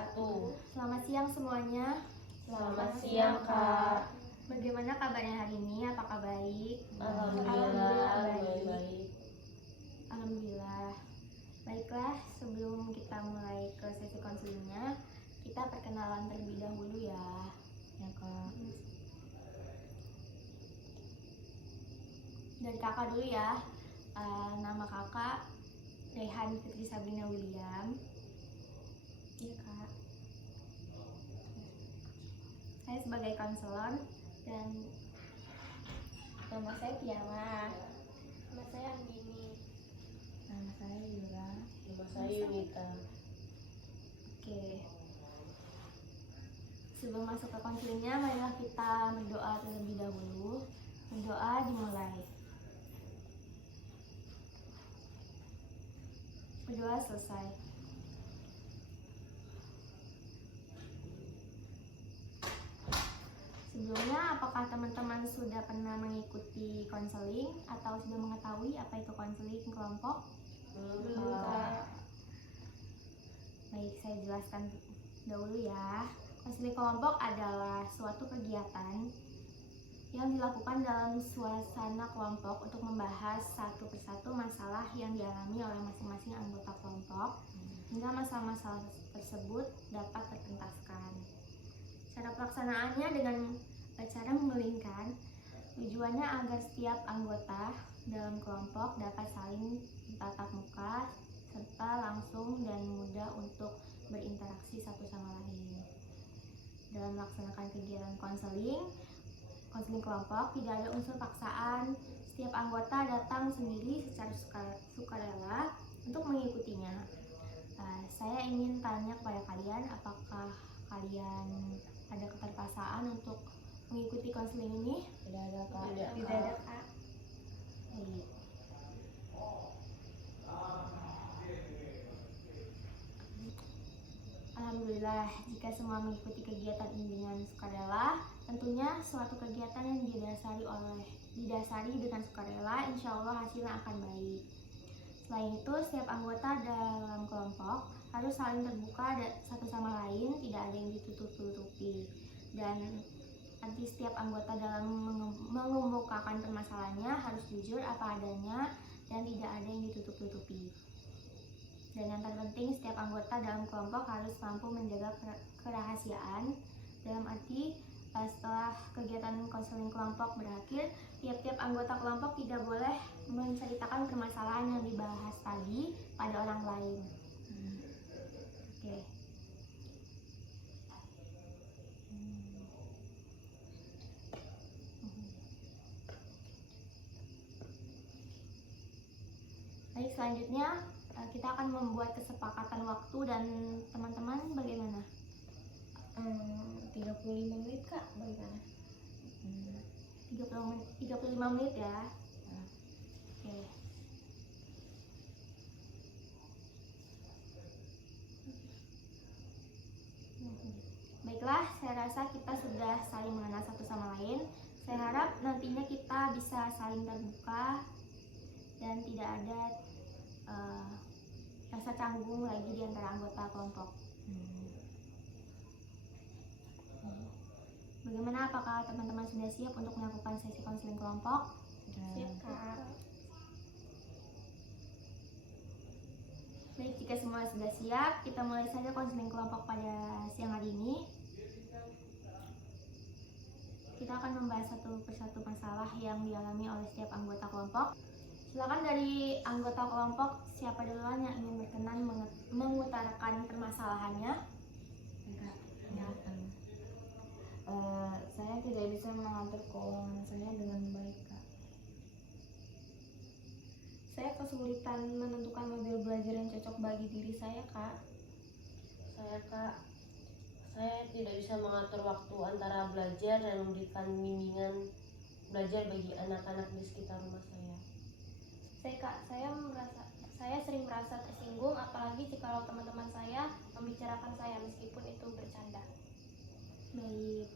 wabarakatuh. Selamat siang semuanya. Selamat siang, Kak. Bagaimana kabarnya hari ini? Apakah baik? Alhamdulillah baik. Alhamdulillah. Baiklah, sebelum kita mulai ke sesi konselingnya, kita perkenalan terlebih dahulu ya. Ya, Kak. Dari kakak dulu ya. Nama kakak Rehan Fitri Sabrina William. Iya, Kak. Saya sebagai konselor dan nama saya Tiara. Nama saya Andini. Nama saya Yura. Nama saya Yunita. Oke. Sebelum masuk ke konselingnya, marilah kita berdoa terlebih dahulu. Berdoa dimulai. Berdoa selesai. Sebelumnya, apakah teman-teman sudah pernah mengikuti konseling atau sudah mengetahui apa itu konseling kelompok? Belum, Kak. Baik, saya jelaskan dahulu ya. Konseling kelompok adalah suatu kegiatan yang dilakukan dalam suasana kelompok untuk membahas satu persatu masalah yang dialami oleh masing-masing anggota kelompok hingga masalah-masalah tersebut dapat tertuntaskan. Cara pelaksanaannya dengan cara menggulingkan. Tujuannya agar setiap anggota dalam kelompok dapat saling tatap muka serta langsung dan mudah untuk berinteraksi satu sama lain. Dalam melaksanakan kegiatan konseling kelompok tidak ada unsur paksaan. Setiap anggota datang sendiri secara sukarela untuk mengikutinya. Saya ingin tanya kepada kalian, apakah kalian ada keterpaksaan untuk mengikuti konseling ini? Tidak ada, Kak. Tidak ada, Kak. Baik. Alhamdulillah, jika semua mengikuti kegiatan ini dengan sukarela, tentunya suatu kegiatan yang didasari dengan sukarela, insya Allah hasilnya akan baik. Selain itu, setiap anggota dalam kelompok harus saling terbuka satu sama lain, tidak ada yang ditutup-tutupi. Dan nanti setiap anggota dalam mengemukakan permasalahannya harus jujur apa adanya dan tidak ada yang ditutup-tutupi. Dan yang terpenting, setiap anggota dalam kelompok harus mampu menjaga kerahasiaan. Dalam arti, setelah kegiatan konseling kelompok berakhir, tiap-tiap anggota kelompok tidak boleh menceritakan permasalahan yang dibahas tadi pada orang lain. Oke. Baik, selanjutnya kita akan membuat kesepakatan waktu dan teman-teman bagaimana? 35 menit, Kak. Bagaimana? 35 menit ya. Oke. Baiklah, saya rasa kita sudah saling mengenal satu sama lain. Saya harap nantinya kita bisa saling terbuka dan tidak ada rasa canggung lagi di antara anggota kelompok. Bagaimana, apakah teman-teman sudah siap untuk melakukan sesi konseling kelompok? Siap, Kak. Baik, jika semua sudah siap, kita mulai saja konseling kelompok pada siang hari ini. Kita akan membahas satu persatu masalah yang dialami oleh setiap anggota kelompok. Silakan dari anggota kelompok, siapa duluan yang ingin berkenan mengutarakan permasalahannya? Saya tidak bisa mengatur keuangan saya dengan baik, Kak. Saya kesulitan menentukan model belajar yang cocok bagi diri saya, Kak. Saya tidak bisa mengatur waktu antara belajar dan memberikan bimbingan belajar bagi anak-anak di sekitar rumah saya. Saya sering merasa tersinggung, apalagi jika teman-teman saya membicarakan saya meskipun itu bercanda. Baik,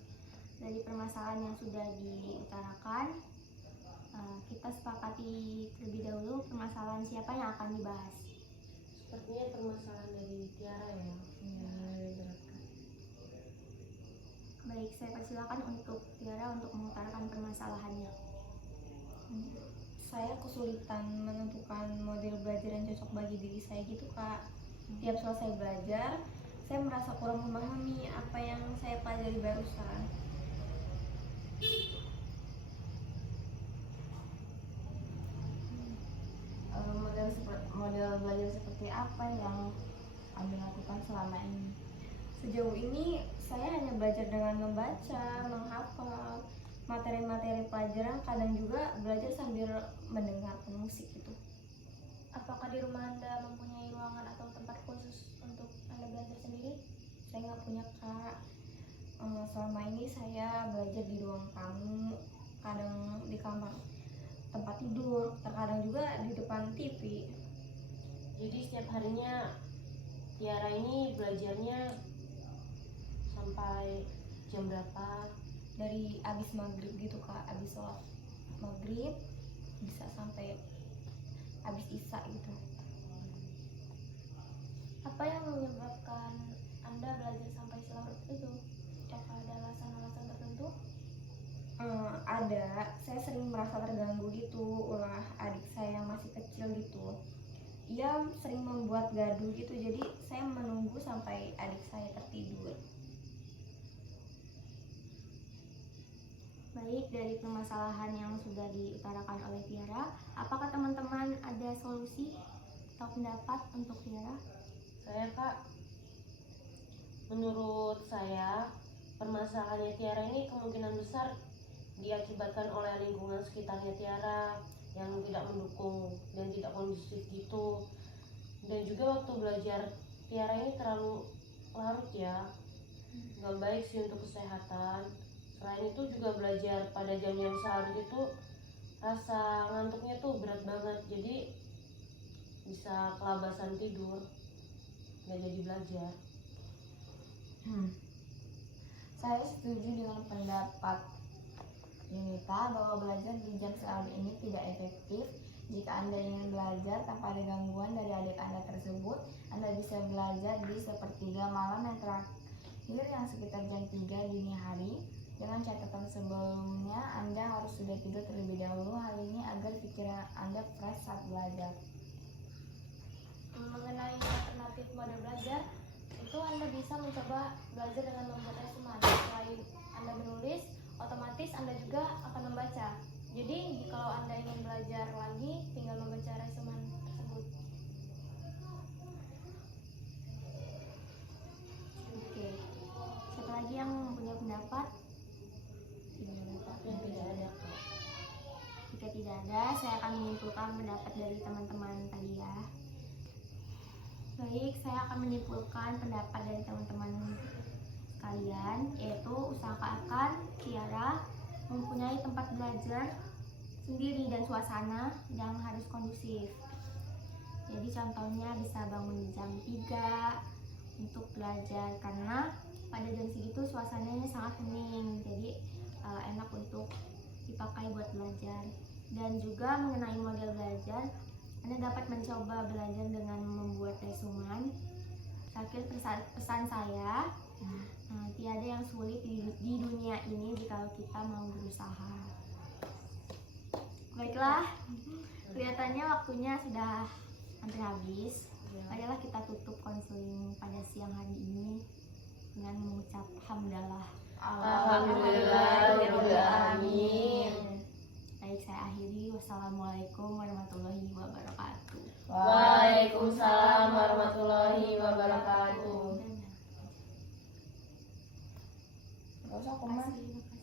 dari permasalahan yang sudah diutarakan, kita sepakati terlebih dahulu permasalahan siapa yang akan dibahas. sepertinya permasalahan dari Tiara ya yang lebih beratkan. Baik, saya persilakan untuk Tiara untuk mengutarakan permasalahannya. Saya kesulitan menentukan model belajar yang cocok bagi diri saya gitu kak. Tiap selesai belajar, saya merasa kurang memahami apa yang saya pelajari barusan. Model belajar seperti apa yang Anda lakukan selama ini? Sejauh ini saya hanya belajar dengan membaca, menghafal materi-materi pelajaran, kadang juga belajar sambil mendengarkan musik gitu. Apakah di rumah Anda mempunyai ruangan atau tempat khusus untuk Anda belajar sendiri? Saya nggak punya kak. Selama ini saya belajar di ruang tamu, kadang di kamar tempat tidur, terkadang juga di depan TV. Jadi setiap harinya Tiara ini belajarnya sampai jam berapa? Dari abis maghrib gitu kak, abis sholat maghrib bisa sampai abis isya gitu. Apa yang menyebabkan Anda belajar sampai selarut itu? Apakah ada alasan-alasan tertentu? Ada, saya sering merasa terganggu gitu ulah adik saya yang masih kecil gitu. Ia sering membuat gaduh gitu, jadi saya menunggu sampai adik saya tertidur. Baik, dari permasalahan yang sudah diutarakan oleh Tiara, apakah teman-teman ada solusi atau pendapat untuk Tiara? Saya kak, menurut saya permasalahannya Tiara ini kemungkinan besar diakibatkan oleh lingkungan sekitarnya Tiara yang tidak mendukung dan tidak kondusif gitu. Dan juga waktu belajar Tiara ini terlalu larut ya, nggak baik sih untuk kesehatan. Selain itu juga belajar pada jam yang selarut itu rasa ngantuknya tuh berat banget, jadi bisa kelabasan tidur, nggak jadi belajar. Saya setuju dengan pendapat Yunita bahwa belajar di jam selarut ini tidak efektif. Jika Anda ingin belajar tanpa ada gangguan dari adik Anda tersebut, Anda bisa belajar di sepertiga malam yang terakhir yang sekitar jam 3 dini hari. Dengan catatan sebelumnya, Anda harus sudah tidur terlebih dahulu. Hal ini agar pikiran Anda fresh saat belajar. Mengenai alternatif model belajar, itu Anda bisa mencoba belajar dengan membuat resumen. Selain Anda menulis, otomatis Anda juga akan membaca. Jadi kalau Anda ingin belajar lagi, tinggal membaca resumen tersebut. Oke, siapa lagi yang punya pendapat? Yang tidak ada kak. Jika tidak ada, saya akan menyimpulkan pendapat dari teman-teman tadi ya. Baik, saya akan menyimpulkan pendapat dari teman-teman sekalian, yaitu usahakan Tiara mempunyai tempat belajar sendiri dan suasana yang harus kondusif. Jadi contohnya bisa bangun jam 3 untuk belajar, karena pada jam segitu suasananya sangat hening, jadi enak untuk dipakai buat belajar. Dan juga mengenai model belajar, Anda dapat mencoba belajar dengan membuat resumen. Terakhir pesan saya, tiada yang sulit di dunia ini jika kita mau berusaha. Baiklah, kelihatannya waktunya sudah hampir habis. Marilah kita tutup konseling pada siang hari ini dengan mengucap hamdalah. Alhamdulillahirobbilalamin. Baik, saya akhiri. Wassalamualaikum warahmatullahi wabarakatuh. Waalaikumsalam warahmatullahi wabarakatuh. Gak usah komen. Terima kasih.